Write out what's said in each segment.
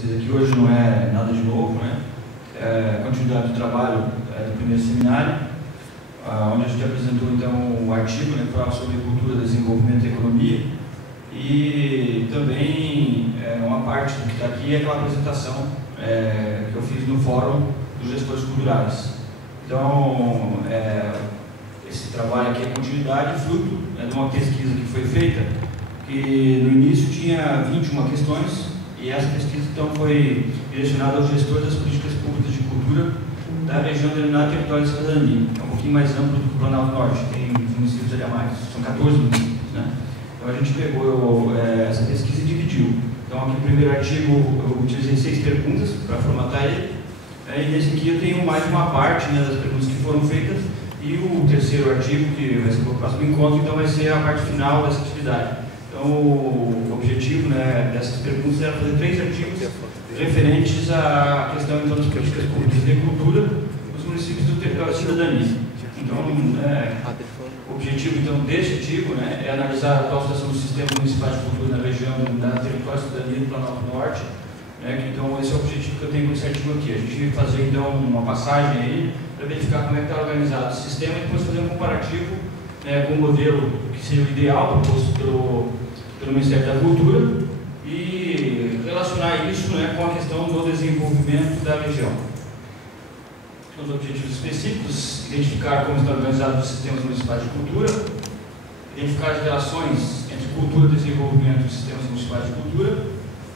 vocês aqui hoje não é nada de novo, né? É a continuidade do trabalho do primeiro seminário, onde a gente apresentou então um artigo, né, que falava sobre cultura, desenvolvimento e economia, e também uma parte do que está aqui é aquela apresentação que eu fiz no Fórum dos Gestores Culturais. Então, esse trabalho aqui é continuidade, fruto de uma pesquisa que foi feita, que no início tinha 21 questões, e essa pesquisa então foi direcionada aos gestores das políticas públicas de cultura da região denominada Território de Cidadania. É um pouquinho mais amplo do que o Planalto Norte, tem municípios ali a mais, são 14 municípios, né? Então a gente pegou essa pesquisa e dividiu. Então aqui no primeiro artigo eu utilizei 6 perguntas para formatar ele, e nesse aqui eu tenho mais uma parte, né, das perguntas que foram feitas, e o terceiro artigo, que vai ser o próximo encontro, então vai ser a parte final dessa atividade. Então o objetivo, né, dessas perguntas era fazer 3 artigos referentes à questão então, das políticas públicas de cultura nos municípios do Território de Cidadania. Então o objetivo então, deste artigo, né, é analisar a atual situação do sistema municipal de cultura na região da Território de Cidadania do Planalto Norte. Então esse é o objetivo que eu tenho com esse artigo aqui. A gente vai fazer então uma passagem aí para verificar como é que está organizado o sistema e depois fazer um comparativo com o modelo que seria o ideal proposto pelo Ministério da Cultura e relacionar isso, né, com a questão do desenvolvimento da região. Os objetivos específicos: identificar como está organizado os sistemas municipais de cultura, identificar as relações entre cultura e desenvolvimento dos sistemas municipais de cultura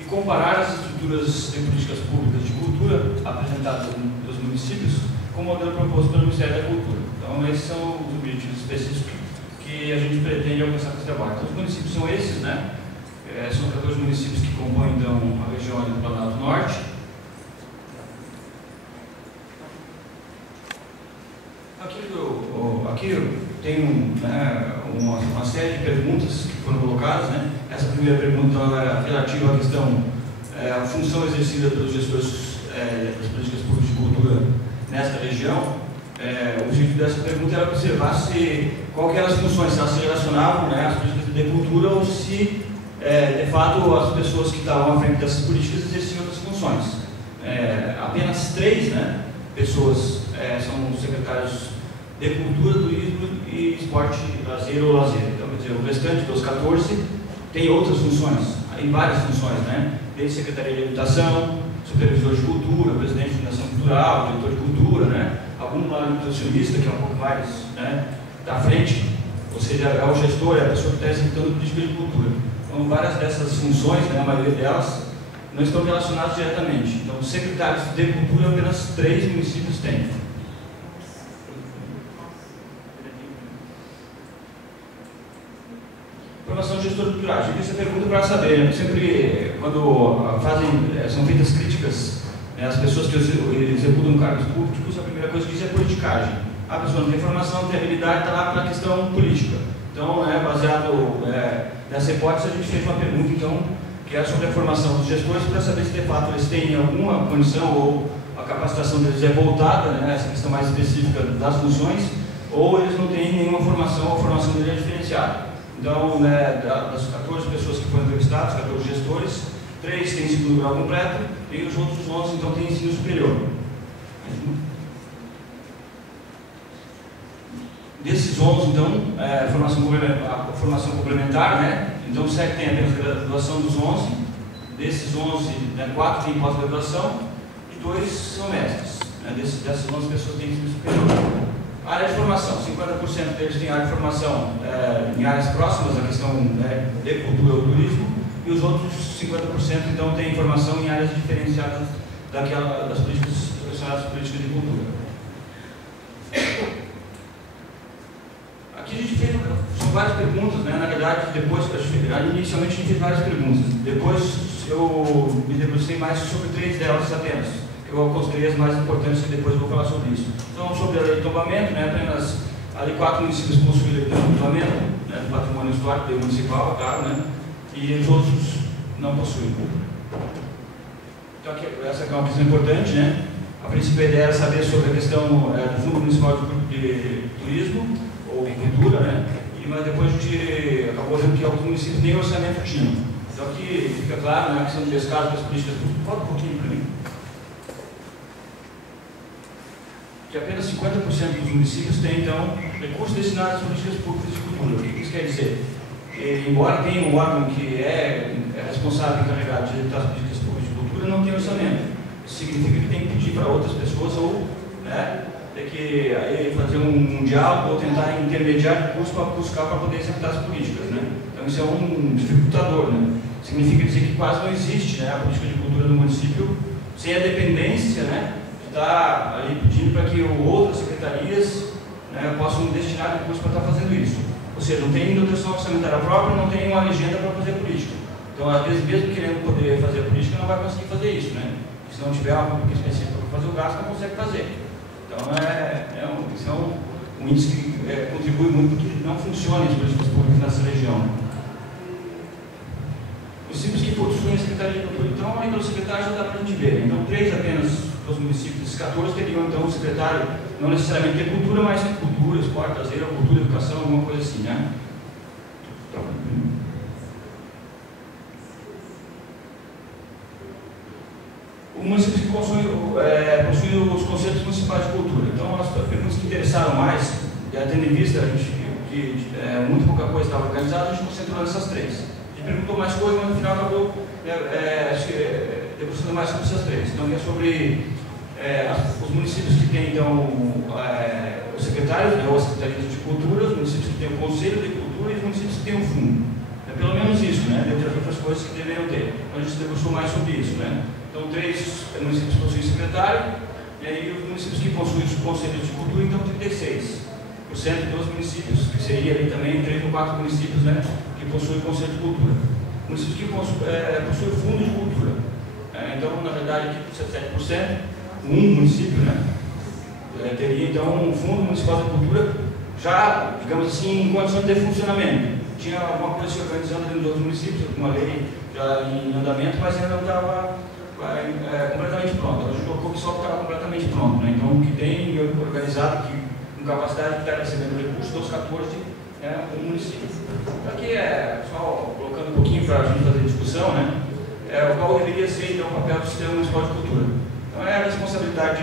e comparar as estruturas de políticas públicas de cultura apresentadas pelos municípios com o modelo proposto pelo Ministério da Cultura. Então, esses são os objetivos específicos que a gente pretende alcançar com esse trabalho. Então, os municípios são esses, né? São 14 municípios que compõem, então, a região do Planalto Norte. Aqui eu tenho, né, uma série de perguntas que foram colocadas, né? Essa primeira pergunta é relativa à questão, a função exercida pelos gestores das políticas públicas de cultura nesta região. O objetivo dessa pergunta era observar qual que eram as funções, se elas se relacionavam, né, às políticas de cultura ou se, de fato, as pessoas que estavam à frente dessas políticas exerciam outras funções. Apenas 3, né, pessoas são secretários de Cultura, Turismo e Esporte, Lazer ou Lazer. Então, quer dizer, o restante dos 14 tem outras funções, em várias funções, né, desde Secretaria de Habitação, Supervisor de Cultura, Presidente de Fundação Cultural, Diretor de Cultura, né, algum lá nutricionista, que é um pouco mais, né, da frente, ou seja, é o gestor, é a pessoa que está executando política de cultura. Então, várias dessas funções, né, a maioria delas, não estão relacionadas diretamente. Então, os secretários de cultura, apenas 3 municípios têm. Formação de gestor cultural. Eu fiz essa pergunta para saber, né, sempre, quando são feitas críticas, né, as pessoas que executam cargos públicos, a primeira coisa que diz é politicagem. A pessoa não tem formação, não tem habilidade, está lá para a questão política. Então, baseado nessa hipótese, a gente fez uma pergunta, então, que é sobre a formação dos gestores, para saber se de fato eles têm alguma condição ou a capacitação deles é voltada, né, essa questão mais específica das funções, ou eles não têm nenhuma formação, ou a formação dele é diferenciada. Então, né, das 14 pessoas que foram entrevistadas, 14 gestores, 3 têm ensino grau completo e os outros 11 então têm ensino superior. Desses 11, então, a formação complementar, né? Então, o SEC tem apenas graduação dos 11, desses 11, né, 4 têm pós-graduação e 2 são mestres. Né? Dessas 11 pessoas têm ensino superior. Área de formação, 50% deles têm área de formação em áreas próximas à questão, né, de cultura ou turismo, e os outros 50% então têm formação em áreas diferenciadas das políticas relacionadas às políticas de cultura. Aqui a gente fez, são várias perguntas, né? Na verdade, inicialmente a gente fez várias perguntas, depois eu me debrucei mais sobre 3 delas apenas. Eu considerei as mais importantes e depois eu vou falar sobre isso. Então, sobre a lei de tombamento, né, apenas ali 4 municípios possuem lei de tombamento, né, do patrimônio histórico, lei municipal, claro, né, e os outros não possuem. Então, aqui, essa aqui é uma questão importante, né. A principal ideia era saber sobre a questão do Fundo Municipal de Turismo, ou de Cultura, né, mas depois a gente acabou vendo que alguns municípios nem orçamento tinham. Então aqui fica claro, né, a questão do descaso das políticas públicas. Volta um pouquinho para mim. Que apenas 50% dos municípios têm, então, recursos destinados às políticas públicas de cultura. O que isso quer dizer? Embora tenha um órgão que é responsável e encarregado de executar as políticas públicas de cultura, não tem orçamento. Isso significa que tem que pedir para outras pessoas ou, né, ter que aí, fazer um diálogo ou tentar intermediar recursos para buscar para poder executar as políticas, né? Então isso é um dificultador, né? Significa dizer que quase não existe, né, a política de cultura no município sem a dependência, né, de estar ali pedindo para que outras secretarias, né, possam destinar recursos para estar fazendo isso. Ou seja, não tem dotação orçamentária própria, não tem uma legenda para fazer política. Então, às vezes, mesmo querendo poder fazer política, não vai conseguir fazer isso, né? Se não tiver uma política específica para fazer o gasto, não consegue fazer. Então, isso é um índice que contribui muito para que não funcionem as políticas públicas nessa região. Municípios que possuem a Secretaria de Cultura. Então, aí pelo secretário já dá para a gente ver. Então, 3 apenas dos municípios, esses 14 teriam, então, um secretário, não necessariamente de cultura, mas de cultura, esporte, lazer, cultura, educação, alguma coisa assim, né? O município que possui os conselhos municipais de cultura. Então, as perguntas que interessaram mais, tendo em vista que muito pouca coisa estava organizada, a gente concentrou nessas 3. A gente perguntou mais coisas, mas no final acabou debruçando mais sobre essas 3. Então, é sobre os municípios que têm, então, os secretários, ou as secretarias de cultura, os municípios que têm o conselho de cultura e os municípios que têm o fundo. É pelo menos isso, né? Dentre as outras coisas que deveriam ter. Então, a gente debruçou mais sobre isso, né? Então, 3 municípios possuem secretário, e aí os municípios que possuem os conselhos de cultura, então 36% dos municípios, que seria ali também 3 ou 4 municípios, né, que possuem conselho de cultura. Municípios que possuem fundo de cultura. Então, na verdade, aqui 7%, um município, né, teria então um fundo municipal de cultura já, digamos assim, em condições de funcionamento. Tinha alguma coisa se organizando dentro dos outros municípios, uma lei já em andamento, mas ainda não estava completamente pronto. A gente colocou que só estava completamente pronto, né? Então, o que tem organizado, que, com capacidade de estar recebendo recursos, dos 14 um município. Aqui só colocando um pouquinho para a gente fazer discussão, né? Qual deveria ser então, o papel do sistema municipal de cultura. Então, é a responsabilidade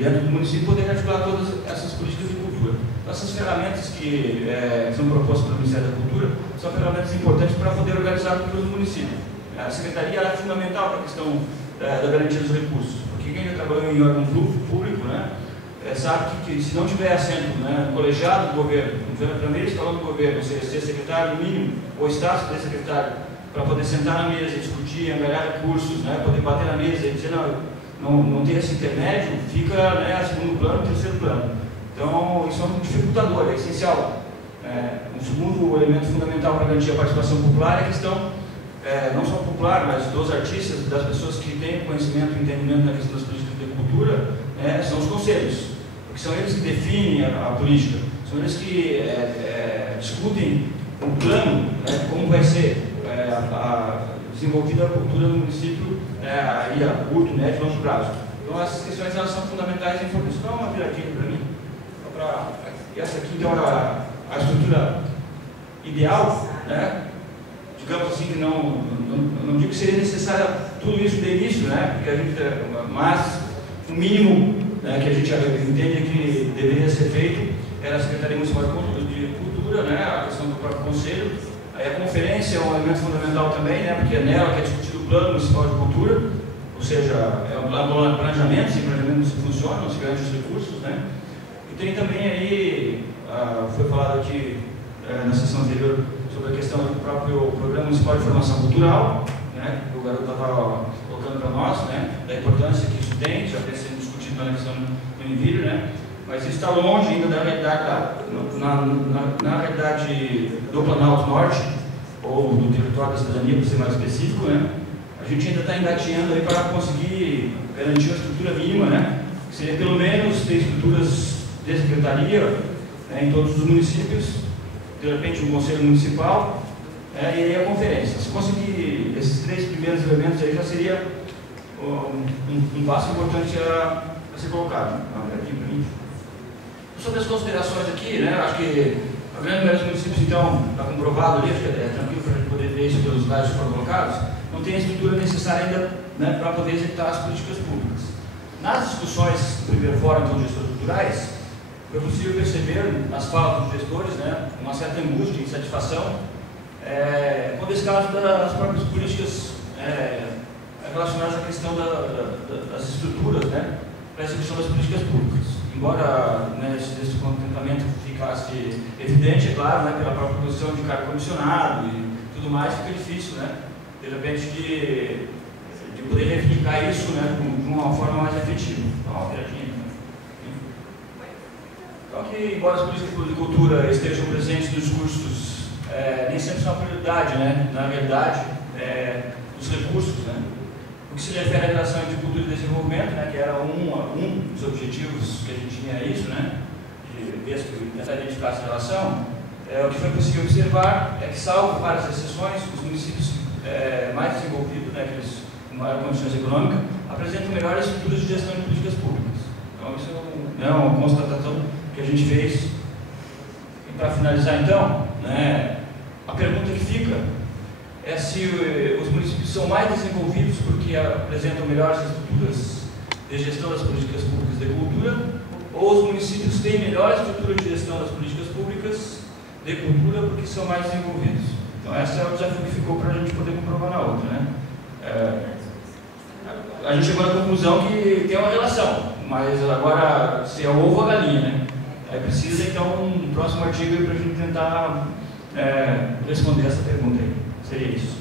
dentro do município poder articular todas essas políticas de cultura. Então, essas ferramentas que são propostas pelo Ministério da Cultura são ferramentas importantes para poder organizar a cultura do município. A secretaria é fundamental para a questão da garantia dos recursos. Porque quem já trabalhou em órgão público, né, sabe que se não tiver assento, né, colegiado do governo, no primeiro escalão do governo, ou seja, ser secretário mínimo ou estar de secretário, para poder sentar na mesa, discutir, angariar recursos, né, poder bater na mesa e dizer não ter esse intermédio, fica, né, segundo plano, terceiro plano. Então, isso é um dificultador, é essencial. Um segundo elemento fundamental para garantir a participação popular é a questão não só popular, mas dos artistas, das pessoas que têm conhecimento e entendimento na questão das políticas de cultura, são os conselhos, porque são eles que definem a política, são eles que discutem o plano, né, como vai ser desenvolvida a cultura no município aí a curto, médio e longo prazo. Então essas questões elas são fundamentais e importantes. Dá uma viradinha para mim. Essa aqui então a estrutura ideal, né? Digamos assim que não digo que seria necessário tudo isso de início, né? Porque a gente, mas o mínimo, né, que a gente entende que deveria ser feito era a Secretaria Municipal de Cultura, né? A questão do próprio conselho. Aí a conferência é um elemento fundamental também, né? Porque é nela que é discutido o Plano Municipal de Cultura, ou seja, é um planejamento, sem planejamento não se funciona, não se garante os recursos, né? E tem também aí, foi falado aqui na sessão anterior, sobre a questão do próprio Programa Municipal de Formação Cultural, né, que o garoto estava colocando para nós, né, da importância que isso tem, já vem sendo discutido na questão do Envio, né, mas isso está longe ainda da realidade, na realidade do Planalto Norte, ou do território da cidadania, para ser mais específico, né, a gente ainda está engateando aí para conseguir garantir uma estrutura mínima, né, que seria pelo menos ter estruturas de secretaria, né, em todos os municípios, de repente um conselho municipal, e aí a conferência. Se conseguir esses 3 primeiros elementos aí, já seria um passo importante a ser colocado. Sobre as considerações aqui, né, acho que A grande maioria dos municípios, então, está comprovado ali, é tranquilo para a gente poder ver isso pelos dados que foram colocados, não tem a estrutura necessária ainda, né, para poder executar as políticas públicas. Nas discussões do primeiro fórum de gestores culturais, foi possível perceber, nas falas dos gestores, né, uma certa angústia e insatisfação com o descaso das próprias políticas relacionadas à questão das estruturas, né, para a execução das políticas públicas. Embora, né, esse descontentamento ficasse evidente, é claro, né, pela própria posição de cargo comissionado e tudo mais, fica difícil, né, de repente, de poder reivindicar isso, né, de uma forma mais efetiva. Então, uma piradinha, né? Então, que, embora as políticas de cultura estejam presentes nos discursos, nem sempre são uma prioridade, né, na realidade, dos recursos, né. O que se refere à relação entre cultura e desenvolvimento, né, que era um dos objetivos que a gente tinha isso, né, de tentar identificar essa relação, o que foi possível observar é que, salvo várias exceções, os municípios mais desenvolvidos, né, aqueles com maior condições econômicas, apresentam melhores estruturas de gestão de políticas públicas. Então, isso é uma constatação que a gente fez. E para finalizar, então, né, a pergunta que fica é se os municípios são mais desenvolvidos porque apresentam melhores estruturas de gestão das políticas públicas de cultura, ou os municípios têm melhor estrutura de gestão das políticas públicas de cultura porque são mais desenvolvidos. Então, esse é o desafio que ficou para a gente poder comprovar na outra, né? A gente chegou à conclusão que tem uma relação, mas agora, se é o ovo ou a galinha, né? Precisa, então, um próximo artigo para a gente tentar responder essa pergunta aí. Seria isso.